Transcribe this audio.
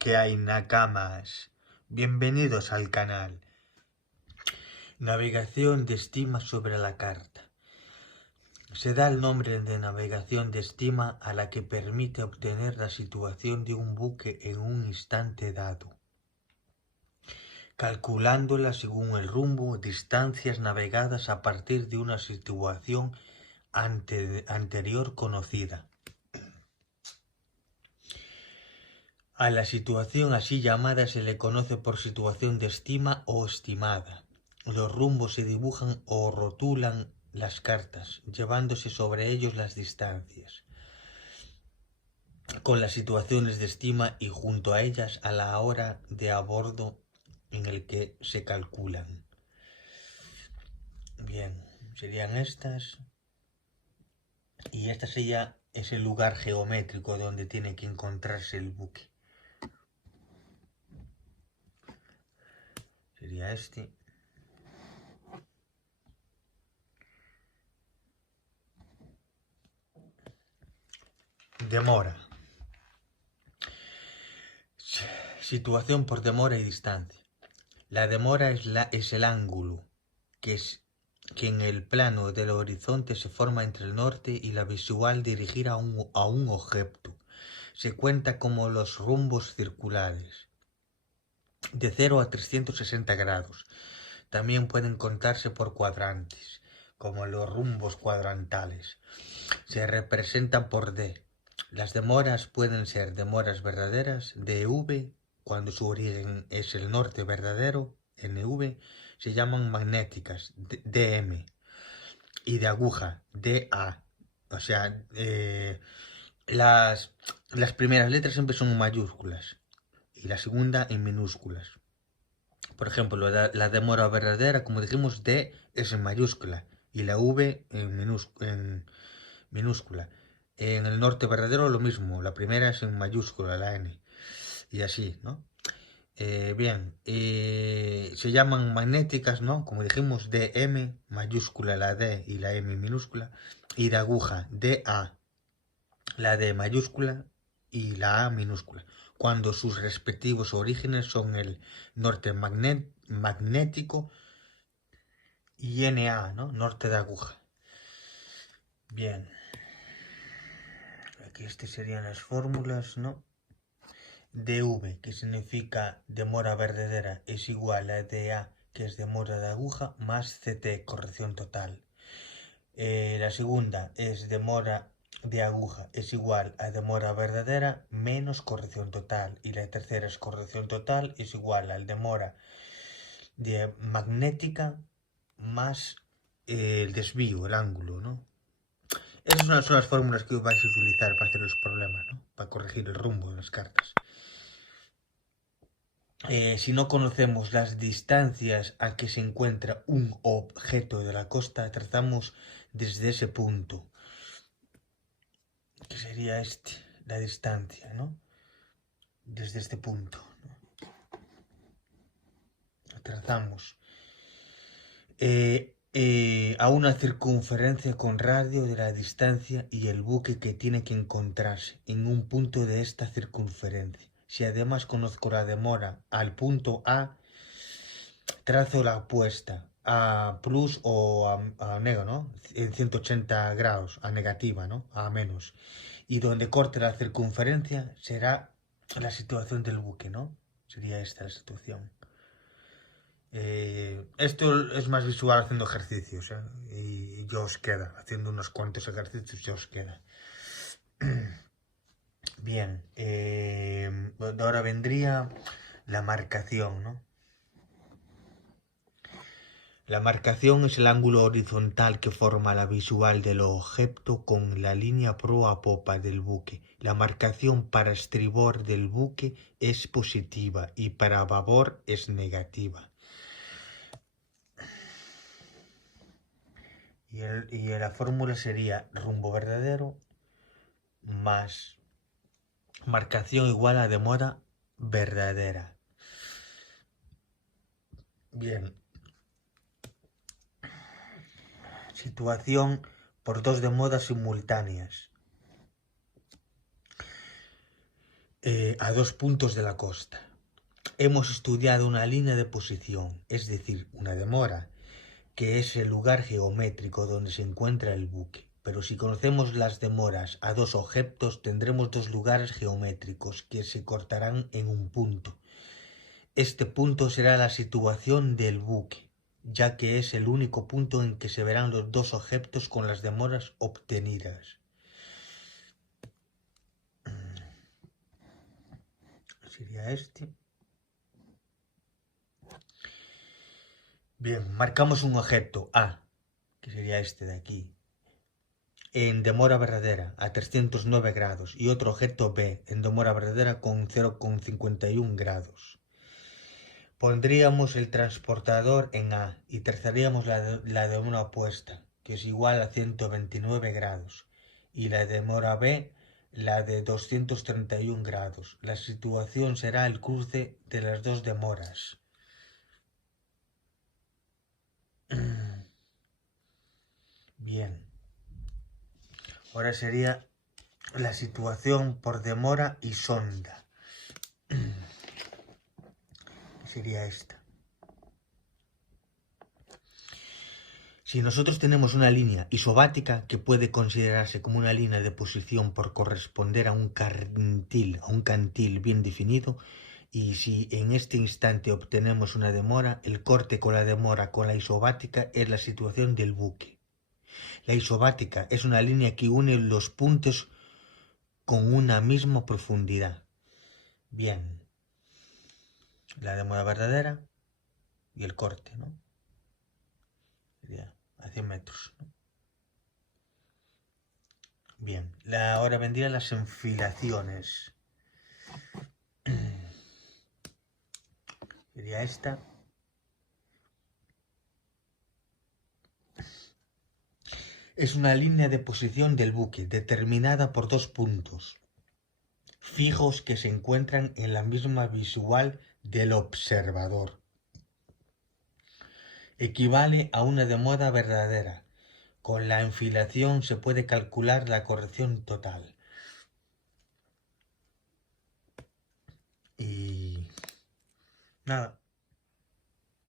¿Qué hay, nakamas? Bienvenidos al canal. Navegación de estima sobre la carta. Se da el nombre de navegación de estima a la que permite obtener la situación de un buque en un instante dado, calculándola según el rumbo o distancias navegadas a partir de una situación anterior conocida. A la situación así llamada se le conoce por situación de estima o estimada. Los rumbos se dibujan o rotulan las cartas, llevándose sobre ellos las distancias, con las situaciones de estima y junto a ellas a la hora de a bordo en el que se calculan. Bien, serían estas. Y este sería ese lugar geométrico donde tiene que encontrarse el buque. Sería este. Demora. Situación por demora y distancia. La demora es el ángulo que en el plano del horizonte se forma entre el norte y la visual dirigir a un objeto. Se cuenta como los rumbos circulares, de 0 a 360 grados. También pueden contarse por cuadrantes, como los rumbos cuadrantales. Se representan por D. Las demoras pueden ser demoras verdaderas, DV, cuando su origen es el norte verdadero, NV, se llaman magnéticas, DM, y de aguja, DA. O sea, las primeras letras siempre son mayúsculas y la segunda en minúsculas. Por ejemplo, la demora verdadera, como dijimos, D es en mayúscula y la V en minúscula. En el norte verdadero lo mismo, la primera es en mayúscula, la N, y así, ¿no? Se llaman magnéticas, ¿no? Como dijimos, DM, mayúscula la D y la M minúscula, y de aguja, DA, la D mayúscula y la A minúscula, cuando sus respectivos orígenes son el norte magnético y NA, ¿no? Norte de aguja. Bien. Aquí estas serían las fórmulas, ¿no? DV, que significa demora verdadera, es igual a DA, que es demora de aguja, más CT, corrección total. La segunda es demora de aguja, es igual a demora verdadera menos corrección total. Y la tercera es corrección total, es igual al demora de magnética más el desvío, el ángulo, ¿no? Esas son las fórmulas que vais a utilizar para hacer los problemas, ¿no? Para corregir el rumbo de las cartas. Si no conocemos las distancias a que se encuentra un objeto de la costa, trazamos desde ese punto, que sería la distancia, ¿no? Desde este punto, ¿no? Trazamos a una circunferencia con radio de la distancia y el buque que tiene que encontrarse en un punto de esta circunferencia. Si además conozco la demora al punto A, trazo la apuesta a plus o a negro, ¿no? En 180 grados, a negativa, ¿no? A menos. Y donde corte la circunferencia será la situación del buque, ¿no? Sería esta la situación. Esto es más visual haciendo ejercicios, ¿eh? Y ya os queda, haciendo unos cuantos ejercicios ya os queda. Bien, ahora vendría la marcación, ¿no? La marcación es el ángulo horizontal que forma la visual del objeto con la línea proa a popa del buque. La marcación para estribor del buque es positiva y para babor es negativa. Y la fórmula sería rumbo verdadero más marcación igual a demora verdadera. Bien. Situación por dos demoras simultáneas. a 2 puntos de la costa. Hemos estudiado una línea de posición, es decir, una demora, que es el lugar geométrico donde se encuentra el buque. Pero si conocemos las demoras a 2 objetos, tendremos 2 lugares geométricos que se cortarán en un punto. Este punto será la situación del buque, ya que es el único punto en que se verán los 2 objetos con las demoras obtenidas. Sería este. Bien, marcamos un objeto A, que sería este de aquí, en demora verdadera a 309 grados y otro objeto B en demora verdadera con 0,51 grados. Pondríamos el transportador en A y trazaríamos la demora opuesta, que es igual a 129 grados, y la demora B, la de 231 grados. La situación será el cruce de las 2 demoras. Bien. Ahora sería la situación por demora y sonda. Sería esta. Si nosotros tenemos una línea isobática que puede considerarse como una línea de posición por corresponder a un cantil bien definido, y si en este instante obtenemos una demora, el corte con la demora con la isobática es la situación del buque. La isobática es una línea que une los puntos con una misma profundidad. Bien, la demora verdadera y el corte, ¿no? Sería a 100 metros, ¿no? Bien, ahora vendrían las enfilaciones. Sería esta. Es una línea de posición del buque determinada por 2 puntos fijos que se encuentran en la misma visual del observador. Equivale a una demora verdadera. Con la enfilación se puede calcular la corrección total. Y nada.